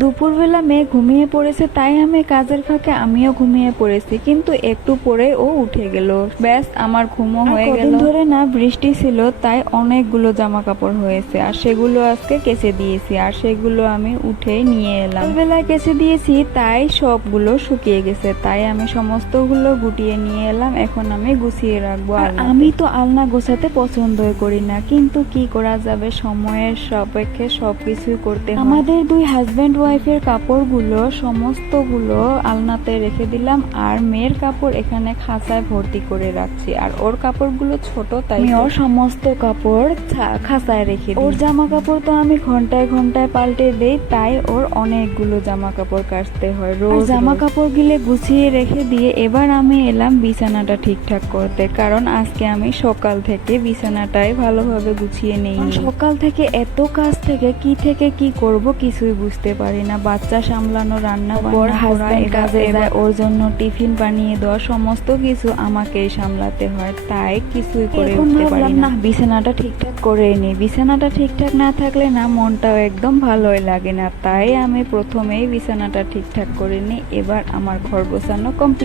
দুপুরবেলা মেয়ে ঘুমিয়ে পড়েছে, তাই আমি কাজের ফাঁকে আমিও ঘুমিয়ে পড়েছি, কিন্তু একটু পরে ও উঠে গেল। ব্যাস, আমার ঘুমও হয়ে গেল। ধরে না বৃষ্টি ছিল, তাই অনেকগুলো জামা কাপড় হয়েছে, আর সেগুলো আজকে কেচে দিয়েছি, আর সেগুলো আমি উঠে নিয়ে এলাম। বেলায় কেচে দিয়েছি, তাই সবগুলো শুকিয়ে গেছে, তাই আমি সমস্তগুলো গুটিয়ে নিয়ে এলাম। এখন আমি গুছিয়ে রাখবো। আর আমি তো আলনা গোছাতে পছন্দই করি না, কিন্তু কি করা যাবে, সময়ের সাপেক্ষে সবকিছুই করতে হয়। আমাদের দুই হাজবেন্ড ওয়াইফের কাপড়গুলো সমস্তগুলো আলনাতে রেখে দিলাম, আর মেয়ের কাপড় এখানে খাঁচায় ভর্তি করে রাখছি। আর ওর কাপড়গুলো ছোট, তাই ওর সমস্ত কাপড় খাঁচায় রেখে দিই। ওর জামা কাপড় তো আমি ঘন্টায় ঘন্টায় পাল্টে দেই, তাই ওর অনেকগুলো জামা কাপড় কাচতে হয় রোজ। জামা কাপড় গুলো গুছিয়ে রেখে দিয়ে এবার আমি এলাম বিছানাটা ঠিকঠাক করতে, কারণ আজকে আমি সকাল থেকে বিছানাটাই ভালোভাবে গুছিয়ে নেই। সকাল থেকে এত কাজ থেকে কি করব কিছুই বুঝতে পারি না। বাচ্চা সামলানো, রান্না বান্না করা, কাজে যায়, ওর জন্য টিফিন বানিয়ে দেওয়া, সমস্ত কিছু আমাকেই সামলাতে হয়, তাই কিছুই করে উঠতে পারি না। বিছানাটা ঠিকঠাক করে নিই, বিছানাটা ঠিকঠাক না থাকলে না মনটাও একদম ভালোই লাগে না, তাই আমি প্রথমেই বিছানাটা ঠিকঠাক করে নিই। এবার আমার ঘর গোছানো কমপ্লিট।